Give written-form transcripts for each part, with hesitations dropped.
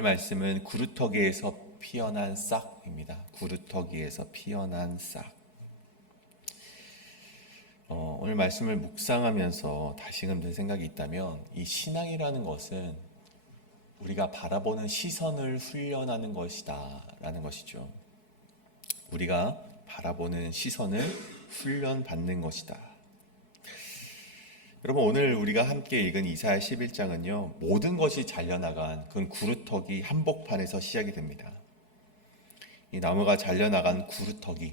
오늘 말씀은 구루터기에서 피어난 싹입니다. 구루터기에서 피어난 싹. 오늘 말씀을 묵상하면서 다시금 든 생각이 있다면, 이 신앙이라는 것은 우리가 바라보는 시선을 훈련하는 것이다 라는 것이죠. 우리가 바라보는 시선을 훈련받는 것이다. 여러분, 오늘 우리가 함께 읽은 이사야 11장은요 모든 것이 잘려나간 그 구루터기 한복판에서 시작이 됩니다. 이 나무가 잘려나간 구루터기,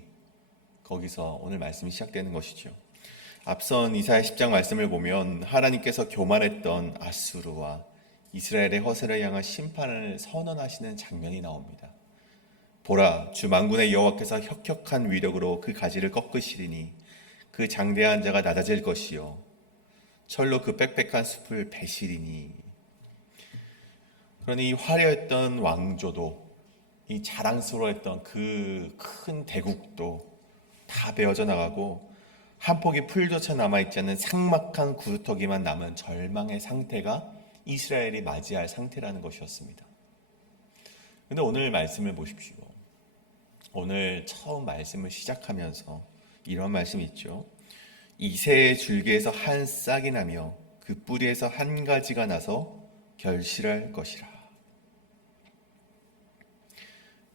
거기서 오늘 말씀이 시작되는 것이죠. 앞선 이사야 10장 말씀을 보면 하나님께서 교만했던 아수르와 이스라엘의 허세를 향한 심판을 선언하시는 장면이 나옵니다. 보라, 주 만군의 여호와께서 혁혁한 위력으로 그 가지를 꺾으시리니 그 장대한 자가 낮아질 것이요 철로 그 빽빽한 숲을 베시리니. 그러니 이 화려했던 왕조도, 이 자랑스러웠던 그 큰 대국도 다 베어져 나가고 한 폭의 풀조차 남아있지 않는 삭막한 구루터기만 남은 절망의 상태가 이스라엘이 맞이할 상태라는 것이었습니다. 그런데 오늘 말씀을 보십시오. 오늘 처음 말씀을 시작하면서 이런 말씀이 있죠. 이새의 줄기에서 한 싹이 나며 그 뿌리에서 한 가지가 나서 결실할 것이라.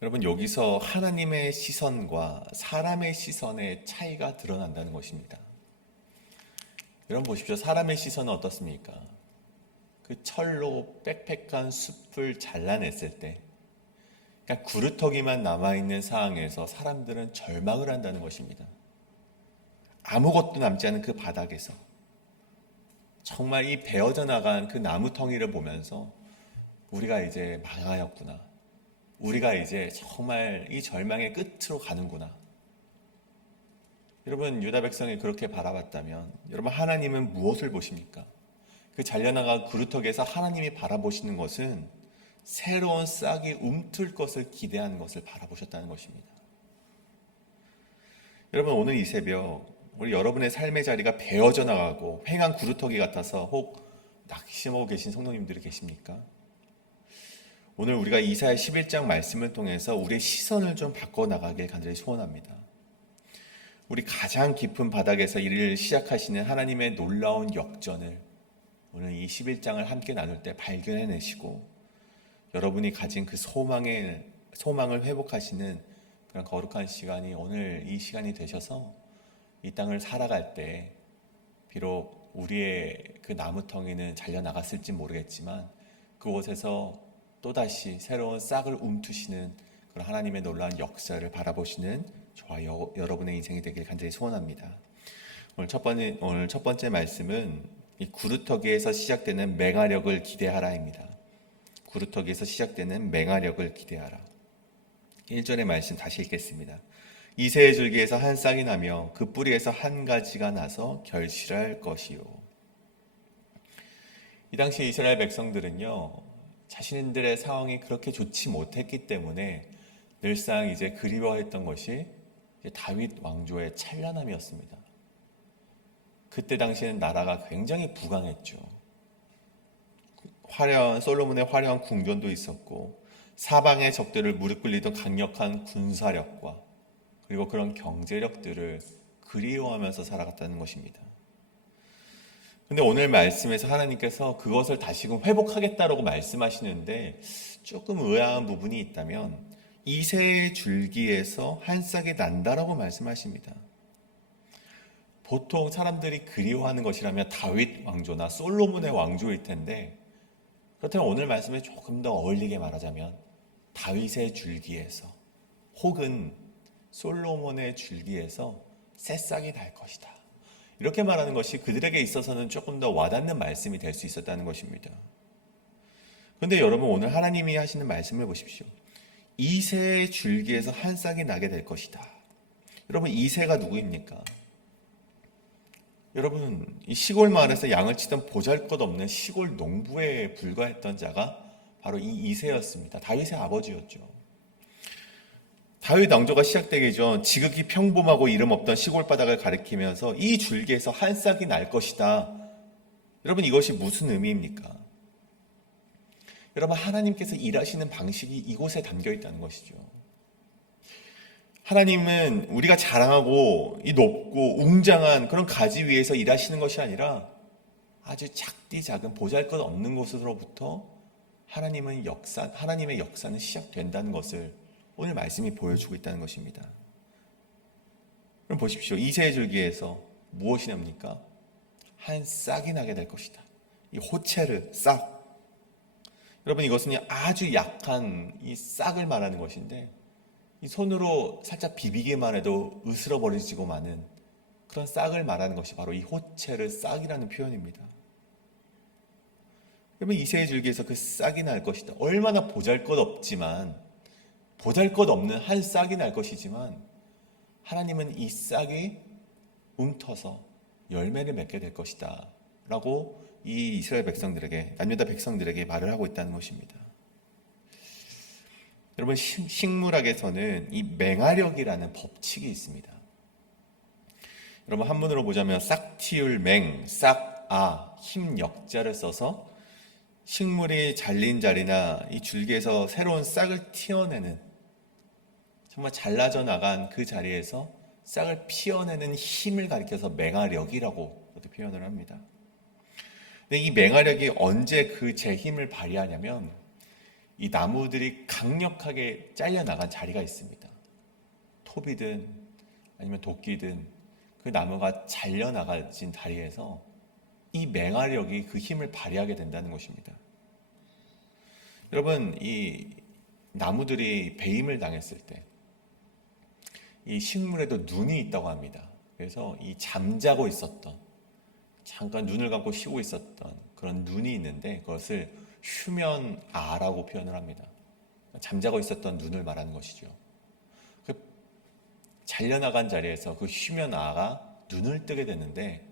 여러분, 여기서 하나님의 시선과 사람의 시선의 차이가 드러난다는 것입니다. 여러분 보십시오. 사람의 시선은 어떻습니까? 그 철로 빽빽한 숲을 잘라냈을 때, 그러니까 구루터기만 남아있는 상황에서 사람들은 절망을 한다는 것입니다. 아무것도 남지 않은 그 바닥에서 정말 이 베어져 나간 그 나무텅이를 보면서 우리가 이제 망하였구나, 우리가 이제 정말 이 절망의 끝으로 가는구나. 여러분, 유다 백성이 그렇게 바라봤다면 여러분, 하나님은 무엇을 보십니까? 그 잘려나간 구루터기에서 하나님이 바라보시는 것은 새로운 싹이 움틀 것을 기대하는 것을 바라보셨다는 것입니다. 여러분, 오늘 이 새벽 우리 여러분의 삶의 자리가 베어져 나가고 횡한 구루터기 같아서 혹 낙심하고 계신 성도님들이 계십니까? 오늘 우리가 이사야 11장 말씀을 통해서 우리의 시선을 좀 바꿔나가길 간절히 소원합니다. 우리 가장 깊은 바닥에서 일을 시작하시는 하나님의 놀라운 역전을 오늘 이 11장을 함께 나눌 때 발견해내시고, 여러분이 가진 그 소망을 회복하시는 그런 거룩한 시간이 오늘 이 시간이 되셔서 이 땅을 살아갈 때 비록 우리의 그 나무텅이는 잘려나갔을지 모르겠지만 그곳에서 또다시 새로운 싹을 움트시는 그런 하나님의 놀라운 역사를 바라보시는 저와 여러분의 인생이 되길 간절히 소원합니다. 오늘 첫 번째 말씀은 이 구루터기에서 시작되는 맹활약을 기대하라입니다. 구루터기에서 시작되는 맹활약을 기대하라. 1절의 말씀 다시 읽겠습니다. 이새의 줄기에서 한 싹이 나며 그 뿌리에서 한 가지가 나서 결실할 것이요. 이 당시 이스라엘 백성들은요, 자신들의 상황이 그렇게 좋지 못했기 때문에 늘상 이제 그리워했던 것이 다윗 왕조의 찬란함이었습니다. 그때 당시에는 나라가 굉장히 부강했죠. 솔로몬의 화려한 궁전도 있었고 사방의 적들을 무릎 꿇리던 강력한 군사력과 그리고 그런 경제력들을 그리워하면서 살아갔다는 것입니다. 근데 오늘 말씀에서 하나님께서 그것을 다시금 회복하겠다라고 말씀하시는데 조금 의아한 부분이 있다면 이새의 줄기에서 한 싹이 난다라고 말씀하십니다. 보통 사람들이 그리워하는 것이라면 다윗 왕조나 솔로몬의 왕조일 텐데, 그렇다면 오늘 말씀에 조금 더 어울리게 말하자면 다윗의 줄기에서 혹은 솔로몬의 줄기에서 새싹이 날 것이다, 이렇게 말하는 것이 그들에게 있어서는 조금 더 와닿는 말씀이 될 수 있었다는 것입니다. 그런데 여러분, 오늘 하나님이 하시는 말씀을 보십시오. 이새의 줄기에서 한 싹이 나게 될 것이다. 여러분, 이새가 누구입니까? 여러분, 이 시골 마을에서 양을 치던 보잘것없는 시골 농부에 불과했던 자가 바로 이 이새였습니다. 다윗의 아버지였죠. 다윗 왕조가 시작되기 전 지극히 평범하고 이름 없던 시골 바닥을 가리키면서 이 줄기에서 한 싹이 날 것이다. 여러분, 이것이 무슨 의미입니까? 여러분, 하나님께서 일하시는 방식이 이곳에 담겨 있다는 것이죠. 하나님은 우리가 자랑하고 이 높고 웅장한 그런 가지 위에서 일하시는 것이 아니라 아주 작디 작은 보잘것없는 곳으로부터 하나님의 역사는 시작된다는 것을 오늘 말씀이 보여주고 있다는 것입니다. 그럼 보십시오. 이새의 줄기에서 무엇이 납니까? 한 싹이 나게 될 것이다. 이 호체르, 싹. 여러분, 이것은 아주 약한 이 싹을 말하는 것인데, 이 손으로 살짝 비비기만 해도 으스러버리지고 마는 그런 싹을 말하는 것이 바로 이 호체르, 싹이라는 표현입니다. 여러분, 이새의 줄기에서 그 싹이 날 것이다. 얼마나 보잘것없는 한 싹이 날 것이지만, 하나님은 이 싹이 움터서 열매를 맺게 될 것이다 라고 이 이스라엘 백성들에게, 남유다 백성들에게 말을 하고 있다는 것입니다. 여러분, 식물학에서는 이 맹아력이라는 법칙이 있습니다. 여러분, 한문으로 보자면 싹티울 맹, 싹아, 힘 역자를 써서 식물이 잘린 자리나 이 줄기에서 새로운 싹을 튀어내는, 정말 잘라져 나간 그 자리에서 싹을 피어내는 힘을 가리켜서 맹아력이라고 표현을 합니다. 근데 이 맹아력이 언제 그 제 힘을 발휘하냐면, 이 나무들이 강력하게 잘려나간 자리가 있습니다. 톱이든 아니면 도끼든 그 나무가 잘려나가진 다리에서 이 맹아력이 그 힘을 발휘하게 된다는 것입니다. 여러분, 이 나무들이 배임을 당했을 때 이 식물에도 눈이 있다고 합니다. 그래서 이 잠자고 있었던, 잠깐 눈을 감고 쉬고 있었던 그런 눈이 있는데, 그것을 휴면아라고 표현을 합니다. 잠자고 있었던 눈을 말하는 것이죠. 그 잘려나간 자리에서 그 휴면아가 눈을 뜨게 되는데,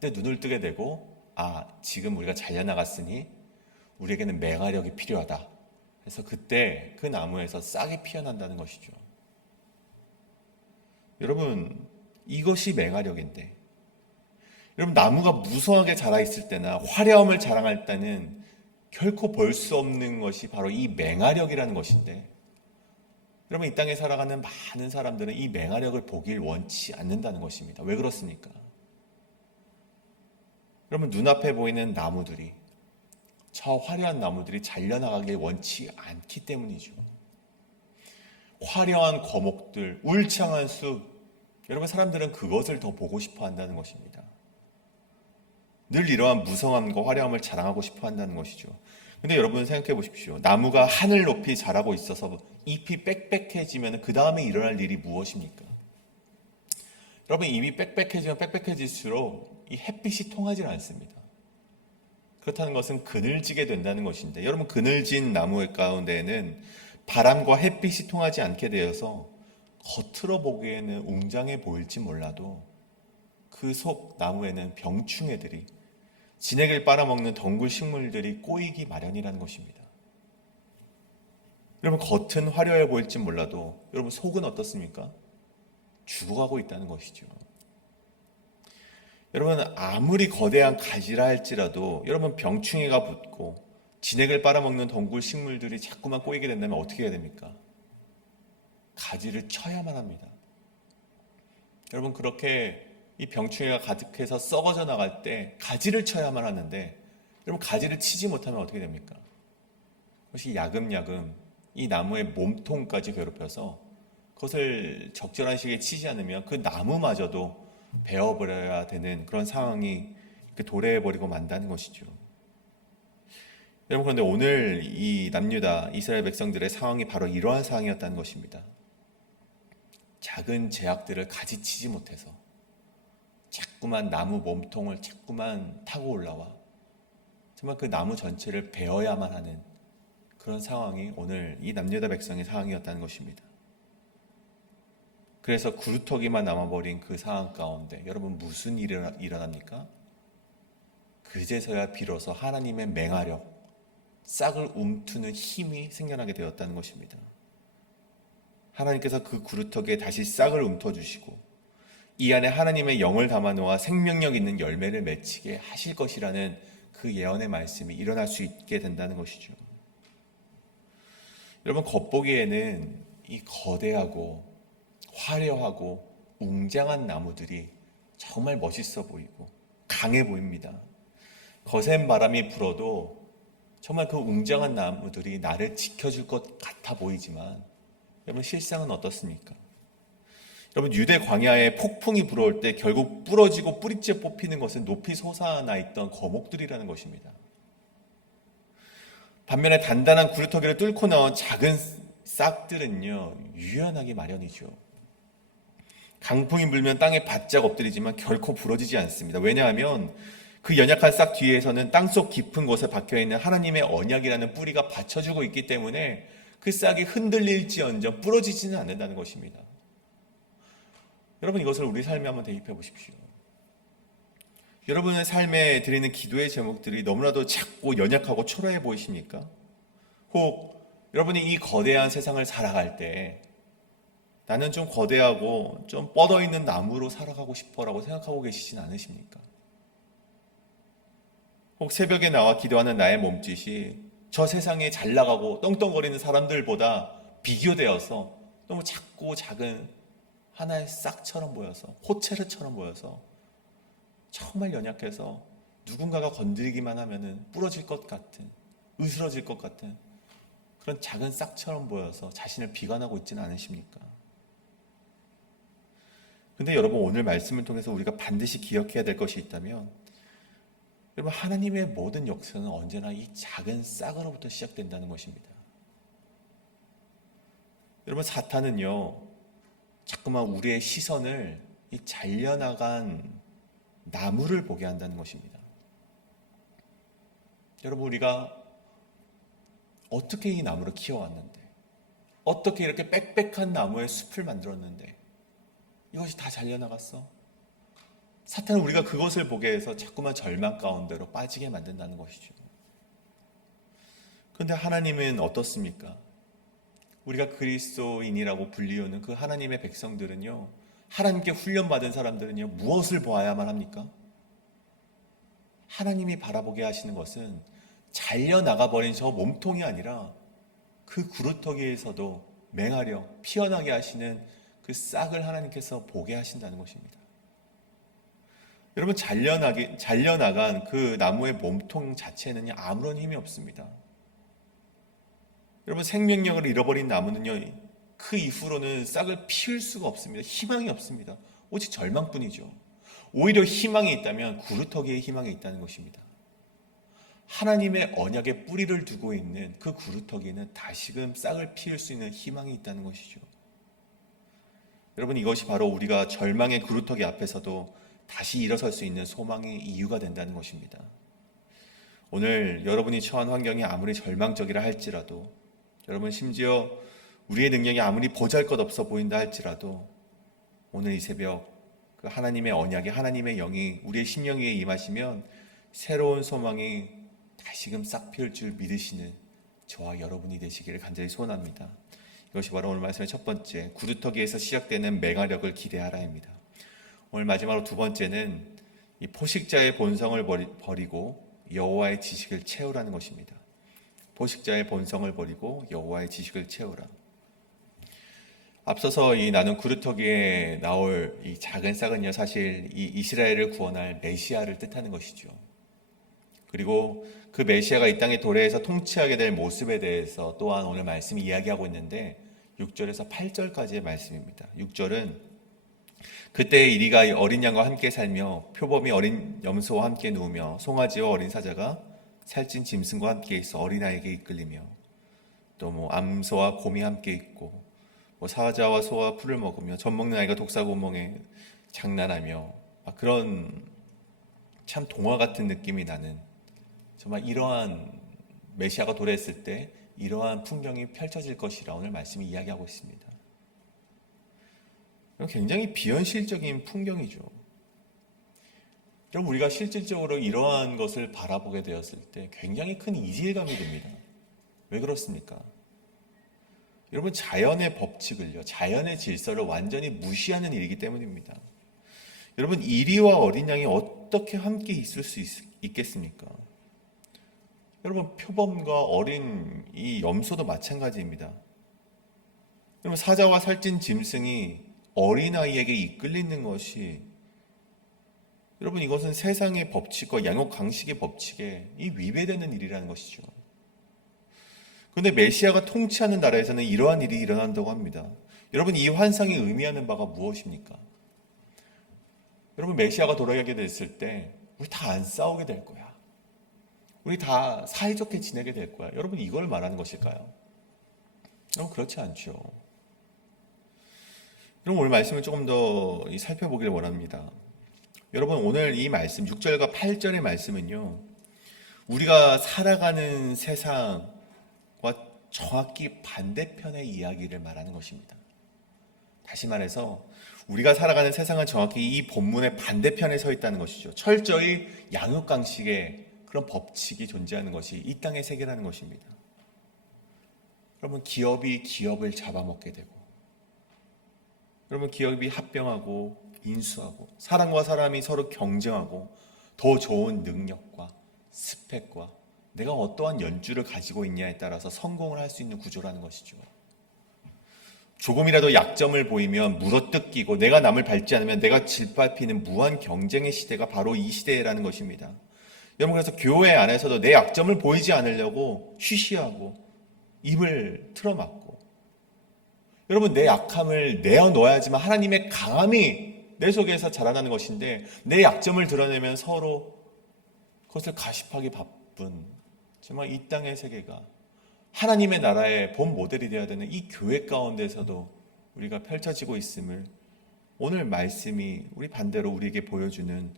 그때 눈을 뜨게 되고, 지금 우리가 잘려나갔으니 우리에게는 맹아력이 필요하다. 그래서 그때 그 나무에서 싹이 피어난다는 것이죠. 여러분, 이것이 맹아력인데, 여러분, 나무가 무성하게 자라 있을 때나 화려함을 자랑할 때는 결코 볼 수 없는 것이 바로 이 맹아력이라는 것인데, 여러분, 이 땅에 살아가는 많은 사람들은 이 맹아력을 보길 원치 않는다는 것입니다. 왜 그렇습니까? 여러분, 눈앞에 보이는 나무들이, 저 화려한 나무들이 잘려나가길 원치 않기 때문이죠. 화려한 거목들, 울창한 숲, 여러분, 사람들은 그것을 더 보고 싶어 한다는 것입니다. 늘 이러한 무성함과 화려함을 자랑하고 싶어 한다는 것이죠. 근데 여러분, 생각해 보십시오. 나무가 하늘 높이 자라고 있어서 잎이 빽빽해지면 그 다음에 일어날 일이 무엇입니까? 여러분, 잎이 빽빽해지면 빽빽해질수록 이 햇빛이 통하지 않습니다. 그렇다는 것은 그늘지게 된다는 것인데, 여러분, 그늘진 나무 가운데에는 바람과 햇빛이 통하지 않게 되어서 겉으로 보기에는 웅장해 보일지 몰라도 그 속 나무에는 병충해들이, 진액을 빨아먹는 덩굴 식물들이 꼬이기 마련이라는 것입니다. 여러분, 겉은 화려해 보일지 몰라도 여러분, 속은 어떻습니까? 죽어가고 있다는 것이죠. 여러분, 아무리 거대한 가지라 할지라도 여러분, 병충해가 붙고 진액을 빨아먹는 덩굴 식물들이 자꾸만 꼬이게 된다면 어떻게 해야 됩니까? 가지를 쳐야만 합니다. 여러분, 그렇게 이 병충해가 가득해서 썩어져 나갈 때 가지를 쳐야만 하는데, 여러분, 가지를 치지 못하면 어떻게 됩니까? 그것이 야금야금 이 나무의 몸통까지 괴롭혀서 그것을 적절한 시기에 치지 않으면 그 나무마저도 베어버려야 되는 그런 상황이 도래해버리고 만다는 것이죠. 여러분, 그런데 오늘 이 남유다 이스라엘 백성들의 상황이 바로 이러한 상황이었다는 것입니다. 작은 제약들을 가지치지 못해서 자꾸만 나무 몸통을 자꾸만 타고 올라와 정말 그 나무 전체를 베어야만 하는 그런 상황이 오늘 이 남유다 백성의 상황이었다는 것입니다. 그래서 구루터기만 남아버린 그 상황 가운데 여러분, 무슨 일이 일어납니까? 그제서야 비로소 하나님의 맹아력, 싹을 움트는 힘이 생겨나게 되었다는 것입니다. 하나님께서 그 구루터기에 다시 싹을 움터주시고 이 안에 하나님의 영을 담아놓아 생명력 있는 열매를 맺히게 하실 것이라는 그 예언의 말씀이 일어날 수 있게 된다는 것이죠. 여러분, 겉보기에는 이 거대하고 화려하고 웅장한 나무들이 정말 멋있어 보이고 강해 보입니다. 거센 바람이 불어도 정말 그 웅장한 나무들이 나를 지켜줄 것 같아 보이지만 여러분, 실상은 어떻습니까? 여러분, 유대 광야에 폭풍이 불어올 때 결국 부러지고 뿌리째 뽑히는 것은 높이 솟아나 있던 거목들이라는 것입니다. 반면에 단단한 구루터기를 뚫고 나온 작은 싹들은요, 유연하기 마련이죠. 강풍이 불면 땅에 바짝 엎드리지만 결코 부러지지 않습니다. 왜냐하면 그 연약한 싹 뒤에서는 땅속 깊은 곳에 박혀있는 하나님의 언약이라는 뿌리가 받쳐주고 있기 때문에 그 싹이 흔들릴지언정 부러지지는 않는다는 것입니다. 여러분, 이것을 우리 삶에 한번 대입해 보십시오. 여러분의 삶에 드리는 기도의 제목들이 너무나도 작고 연약하고 초라해 보이십니까? 혹 여러분이 이 거대한 세상을 살아갈 때 나는 좀 거대하고 좀 뻗어있는 나무로 살아가고 싶어라고 생각하고 계시진 않으십니까? 혹 새벽에 나와 기도하는 나의 몸짓이 저 세상에 잘 나가고 떵떵거리는 사람들보다 비교되어서 너무 작고 작은 하나의 싹처럼 보여서, 호체르처럼 보여서 정말 연약해서 누군가가 건드리기만 하면 부러질 것 같은, 으스러질 것 같은 그런 작은 싹처럼 보여서 자신을 비관하고 있지는 않으십니까? 근데 여러분, 오늘 말씀을 통해서 우리가 반드시 기억해야 될 것이 있다면, 여러분, 하나님의 모든 역사는 언제나 이 작은 싹으로부터 시작된다는 것입니다. 여러분, 사탄은요, 자꾸만 우리의 시선을 이 잘려나간 나무를 보게 한다는 것입니다. 여러분, 우리가 어떻게 이 나무를 키워왔는데, 어떻게 이렇게 빽빽한 나무의 숲을 만들었는데 이것이 다 잘려나갔어? 사탄은 우리가 그것을 보게 해서 자꾸만 절망 가운데로 빠지게 만든다는 것이죠. 그런데 하나님은 어떻습니까? 우리가 그리스도인이라고 불리우는 그 하나님의 백성들은요, 하나님께 훈련받은 사람들은요, 무엇을 보아야만 합니까? 하나님이 바라보게 하시는 것은 잘려나가버린 저 몸통이 아니라 그 구루터기에서도 맹하려 피어나게 하시는 그 싹을 하나님께서 보게 하신다는 것입니다. 여러분, 잘려나간 그 나무의 몸통 자체는 아무런 힘이 없습니다. 여러분, 생명력을 잃어버린 나무는요, 그 이후로는 싹을 피울 수가 없습니다. 희망이 없습니다. 오직 절망뿐이죠. 오히려 희망이 있다면 구루터기에 희망이 있다는 것입니다. 하나님의 언약에 뿌리를 두고 있는 그 구루터기는 다시금 싹을 피울 수 있는 희망이 있다는 것이죠. 여러분, 이것이 바로 우리가 절망의 구루터기 앞에서도 다시 일어설 수 있는 소망의 이유가 된다는 것입니다. 오늘 여러분이 처한 환경이 아무리 절망적이라 할지라도, 여러분 심지어 우리의 능력이 아무리 보잘것없어 보인다 할지라도, 오늘 이 새벽 그 하나님의 언약이, 하나님의 영이 우리의 심령 위에 임하시면 새로운 소망이 다시금 싹 피울 줄 믿으시는 저와 여러분이 되시기를 간절히 소원합니다. 이것이 바로 오늘 말씀의 첫 번째, 구두터기에서 시작되는 맹활력을 기대하라입니다. 오늘 마지막으로 두 번째는 이 포식자의 본성을 버리고 여호와의 지식을 채우라는 것입니다. 포식자의 본성을 버리고 여호와의 지식을 채우라. 앞서서 이 나는 구루터기에 나올 이 작은 싹은요, 사실 이 이스라엘을 구원할 메시아를 뜻하는 것이죠. 그리고 그 메시아가 이 땅의 도래에서 통치하게 될 모습에 대해서 또한 오늘 말씀이 이야기하고 있는데 6절에서 8절까지의 말씀입니다. 6절은 그때 이리가 어린 양과 함께 살며 표범이 어린 염소와 함께 누우며 송아지와 어린 사자가 살찐 짐승과 함께 있어 어린아이에게 이끌리며 또 암소와 곰이 함께 있고 사자와 소와 풀을 먹으며 젖 먹는 아이가 독사구멍에 장난하며 그런 참 동화 같은 느낌이 나는, 정말 이러한 메시아가 도래했을 때 이러한 풍경이 펼쳐질 것이라 오늘 말씀이 이야기하고 있습니다. 굉장히 비현실적인 풍경이죠. 여러분, 우리가 실질적으로 이러한 것을 바라보게 되었을 때 굉장히 큰 이질감이 듭니다. 왜 그렇습니까? 여러분, 자연의 법칙을요, 자연의 질서를 완전히 무시하는 일이기 때문입니다. 여러분, 이리와 어린 양이 어떻게 함께 있을 수 있겠습니까? 여러분, 표범과 어린 이 염소도 마찬가지입니다. 여러분, 사자와 살찐 짐승이 어린아이에게 이끌리는 것이, 여러분, 이것은 세상의 법칙과 양육 강식의 법칙에 위배되는 일이라는 것이죠. 그런데 메시아가 통치하는 나라에서는 이러한 일이 일어난다고 합니다. 여러분, 이 환상이 의미하는 바가 무엇입니까? 여러분, 메시아가 돌아가게 됐을 때 우리 다 안 싸우게 될 거야. 우리 다 사이좋게 지내게 될 거야. 여러분, 이걸 말하는 것일까요? 여러분, 그렇지 않죠. 여러분, 오늘 말씀을 조금 더 살펴보기를 원합니다. 여러분, 오늘 이 말씀 6절과 8절의 말씀은요, 우리가 살아가는 세상과 정확히 반대편의 이야기를 말하는 것입니다. 다시 말해서 우리가 살아가는 세상은 정확히 이 본문의 반대편에 서 있다는 것이죠. 철저히 양육강식의 그런 법칙이 존재하는 것이 이 땅의 세계라는 것입니다. 여러분, 기업이 기업을 잡아먹게 되고, 여러분, 기업이 합병하고 인수하고, 사람과 사람이 서로 경쟁하고, 더 좋은 능력과 스펙과 내가 어떠한 연주를 가지고 있냐에 따라서 성공을 할 수 있는 구조라는 것이죠. 조금이라도 약점을 보이면 물어뜯기고, 내가 남을 밟지 않으면 내가 짓밟히는 무한 경쟁의 시대가 바로 이 시대라는 것입니다. 여러분, 그래서 교회 안에서도 내 약점을 보이지 않으려고 쉬쉬하고 입을 틀어막고, 여러분, 내 약함을 내어놓아야지만 하나님의 강함이 내 속에서 자라나는 것인데, 내 약점을 드러내면 서로 그것을 가십하기 바쁜, 정말 이 땅의 세계가 하나님의 나라의 본 모델이 되어야 되는 이 교회 가운데서도 우리가 펼쳐지고 있음을 오늘 말씀이 우리 반대로 우리에게 보여주는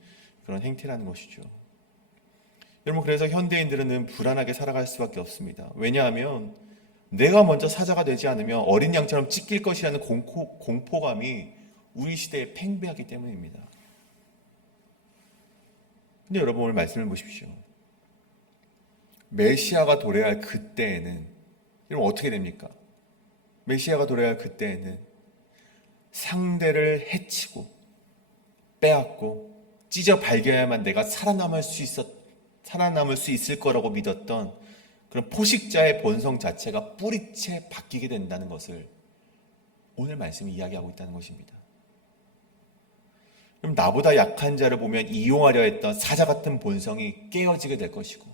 그런 행태라는 것이죠. 여러분, 그래서 현대인들은 불안하게 살아갈 수밖에 없습니다. 왜냐하면 내가 먼저 사자가 되지 않으면 어린 양처럼 찢길 것이라는 공포감이 우리 시대에 팽배하기 때문입니다. 근데 여러분, 오늘 말씀을 보십시오. 메시아가 도래할 그때에는, 여러분, 어떻게 됩니까? 메시아가 도래할 그때에는 상대를 해치고 빼앗고 찢어 발견해야만 내가 살아남을 수 있을 거라고 믿었던 그런 포식자의 본성 자체가 뿌리채 바뀌게 된다는 것을 오늘 말씀이 이야기하고 있다는 것입니다. 그럼 나보다 약한 자를 보면 이용하려 했던 사자 같은 본성이 깨어지게 될 것이고,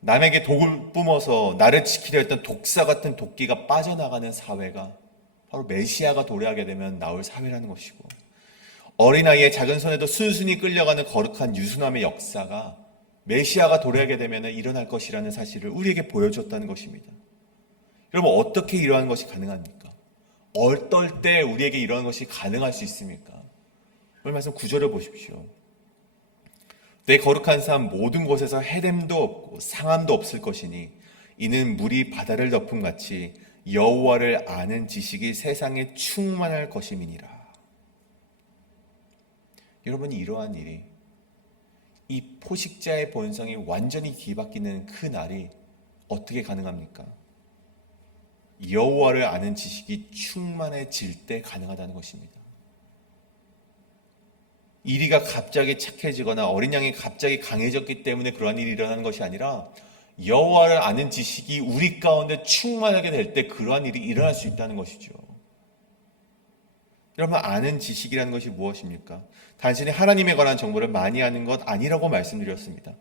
남에게 독을 뿜어서 나를 지키려 했던 독사 같은 도끼가 빠져나가는 사회가 바로 메시아가 도래하게 되면 나올 사회라는 것이고, 어린아이의 작은 손에도 순순히 끌려가는 거룩한 유순함의 역사가 메시아가 도래하게 되면 일어날 것이라는 사실을 우리에게 보여줬다는 것입니다. 여러분, 어떻게 이러한 것이 가능합니까? 어떨 때 우리에게 이러한 것이 가능할 수 있습니까? 오늘 말씀 9절을 보십시오. 내 거룩한 삶 모든 곳에서 해됨도 없고 상함도 없을 것이니 이는 물이 바다를 덮음같이 여호와를 아는 지식이 세상에 충만할 것임이니라. 여러분, 이러한 일이, 이 포식자의 본성이 완전히 뒤바뀌는 그 날이 어떻게 가능합니까? 여호와를 아는 지식이 충만해질 때 가능하다는 것입니다. 이리가 갑자기 착해지거나 어린 양이 갑자기 강해졌기 때문에 그러한 일이 일어나는 것이 아니라 여호와를 아는 지식이 우리 가운데 충만하게 될 때 그러한 일이 일어날 수 있다는 것이죠. 여러분, 아는 지식이라는 것이 무엇입니까? 단순히 하나님에 관한 정보를 많이 아는 것 아니라고 말씀드렸습니다.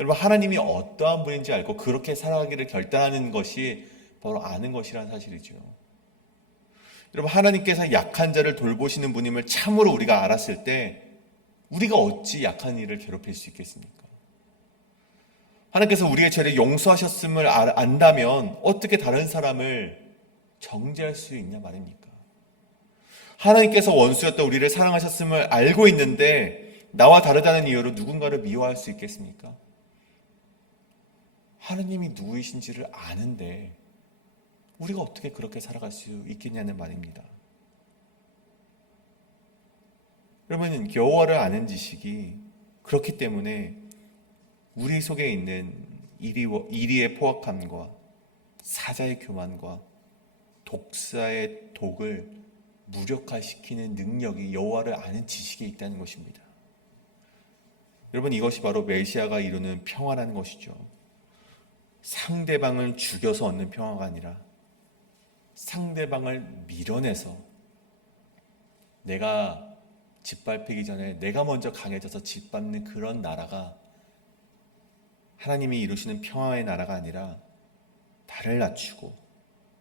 여러분, 하나님이 어떠한 분인지 알고 그렇게 살아가기를 결단하는 것이 바로 아는 것이라는 사실이죠. 여러분, 하나님께서 약한 자를 돌보시는 분임을 참으로 우리가 알았을 때 우리가 어찌 약한 이를 괴롭힐 수 있겠습니까? 하나님께서 우리의 죄를 용서하셨음을 안다면 어떻게 다른 사람을 정죄할 수 있냐 말입니까? 하나님께서 원수였던 우리를 사랑하셨음을 알고 있는데 나와 다르다는 이유로 누군가를 미워할 수 있겠습니까? 하나님이 누구이신지를 아는데 우리가 어떻게 그렇게 살아갈 수 있겠냐는 말입니다. 여러분, 여호와를 아는 지식이 그렇기 때문에 우리 속에 있는 이리의 포악함과 사자의 교만과 독사의 독을 무력화시키는 능력이 여호와를 아는 지식에 있다는 것입니다. 여러분, 이것이 바로 메시아가 이루는 평화라는 것이죠. 상대방을 죽여서 얻는 평화가 아니라 상대방을 밀어내서 내가 짓밟히기 전에 내가 먼저 강해져서 짓밟는 그런 나라가 하나님이 이루시는 평화의 나라가 아니라 나를 낮추고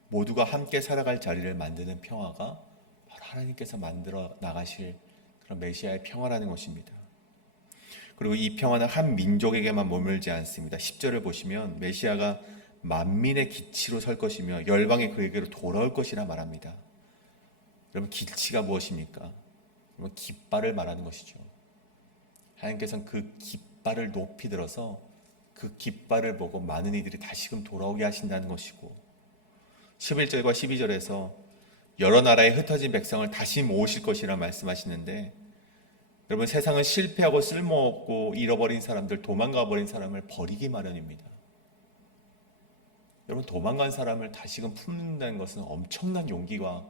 모두가 함께 살아갈 자리를 만드는 평화가 바로 하나님께서 만들어 나가실 그런 메시아의 평화라는 것입니다. 그리고 이 평화는 한 민족에게만 머물지 않습니다. 10절을 보시면 메시아가 만민의 기치로 설 것이며 열방이 그에게로 돌아올 것이라 말합니다. 여러분, 기치가 무엇입니까? 여러분, 깃발을 말하는 것이죠. 하나님께서는 그 깃발을 높이 들어서 그 깃발을 보고 많은 이들이 다시금 돌아오게 하신다는 것이고, 11절과 12절에서 여러 나라에 흩어진 백성을 다시 모으실 것이라 말씀하시는데, 여러분, 세상은 실패하고 쓸모없고 잃어버린 사람들, 도망가버린 사람을 버리기 마련입니다. 여러분, 도망간 사람을 다시금 품는다는 것은 엄청난 용기와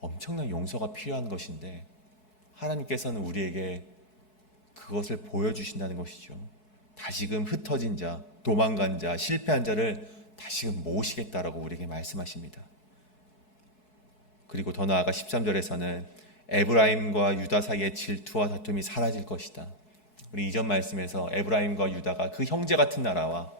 엄청난 용서가 필요한 것인데, 하나님께서는 우리에게 그것을 보여주신다는 것이죠. 다시금 흩어진 자, 도망간 자, 실패한 자를 다시금 모으시겠다라고 우리에게 말씀하십니다. 그리고 더 나아가 13절에서는 에브라임과 유다 사이의 질투와 다툼이 사라질 것이다. 우리 이전 말씀에서 에브라임과 유다가 그 형제 같은 나라와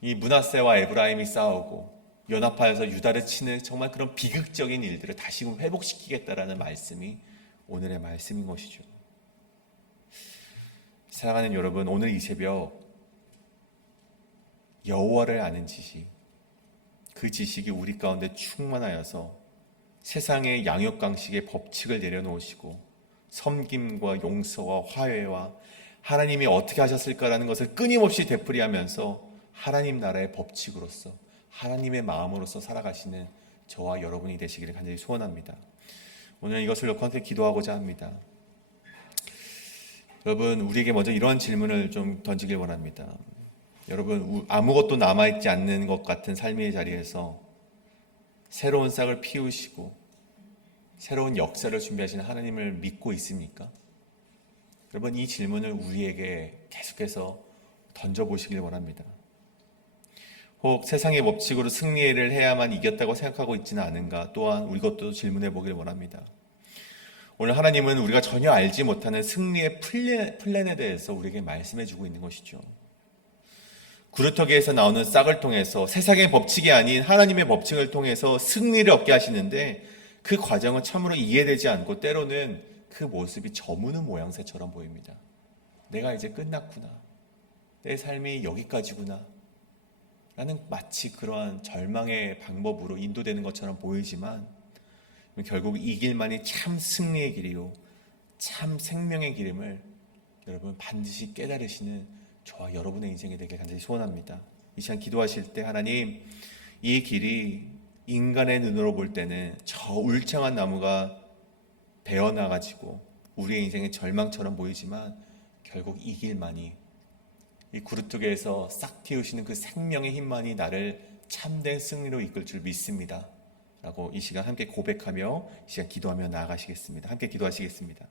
이 므낫세와 에브라임이 싸우고 연합하여서 유다를 치는 정말 그런 비극적인 일들을 다시금 회복시키겠다라는 말씀이 오늘의 말씀인 것이죠. 사랑하는 여러분, 오늘 이 새벽 여호와를 아는 지식, 그 지식이 우리 가운데 충만하여서 세상의 양육강식의 법칙을 내려놓으시고 섬김과 용서와 화해와 하나님이 어떻게 하셨을까라는 것을 끊임없이 되풀이하면서 하나님 나라의 법칙으로서 하나님의 마음으로서 살아가시는 저와 여러분이 되시기를 간절히 소원합니다. 오늘 이것을 놓고 함께 기도하고자 합니다. 여러분, 우리에게 먼저 이러한 질문을 좀 던지길 원합니다. 여러분, 아무것도 남아있지 않는 것 같은 삶의 자리에서 새로운 싹을 피우시고 새로운 역사를 준비하시는 하나님을 믿고 있습니까? 여러분, 이 질문을 우리에게 계속해서 던져보시길 원합니다. 혹 세상의 법칙으로 승리를 해야만 이겼다고 생각하고 있지는 않은가, 또한 이것도 질문해 보길 원합니다. 오늘 하나님은 우리가 전혀 알지 못하는 승리의 플랜에 대해서 우리에게 말씀해 주고 있는 것이죠. 구루터기에서 나오는 싹을 통해서 세상의 법칙이 아닌 하나님의 법칙을 통해서 승리를 얻게 하시는데, 그 과정은 참으로 이해되지 않고 때로는 그 모습이 저무는 모양새처럼 보입니다. 내가 이제 끝났구나, 내 삶이 여기까지구나 라는 마치 그러한 절망의 방법으로 인도되는 것처럼 보이지만, 결국 이 길만이 참 승리의 길이요 참 생명의 길임을 여러분 반드시 깨달으시는 저와 여러분의 인생이 되길 간절히 소원합니다. 이 시간 기도하실 때, 하나님, 이 길이 인간의 눈으로 볼 때는 저 울창한 나무가 베어나가지고 우리의 인생의 절망처럼 보이지만, 결국 이 길만이, 이 구루토기에서 싹 틔우시는 그 생명의 힘만이 나를 참된 승리로 이끌 줄 믿습니다 라고 이 시간 함께 고백하며 이 시간 기도하며 나아가시겠습니다. 함께 기도하시겠습니다.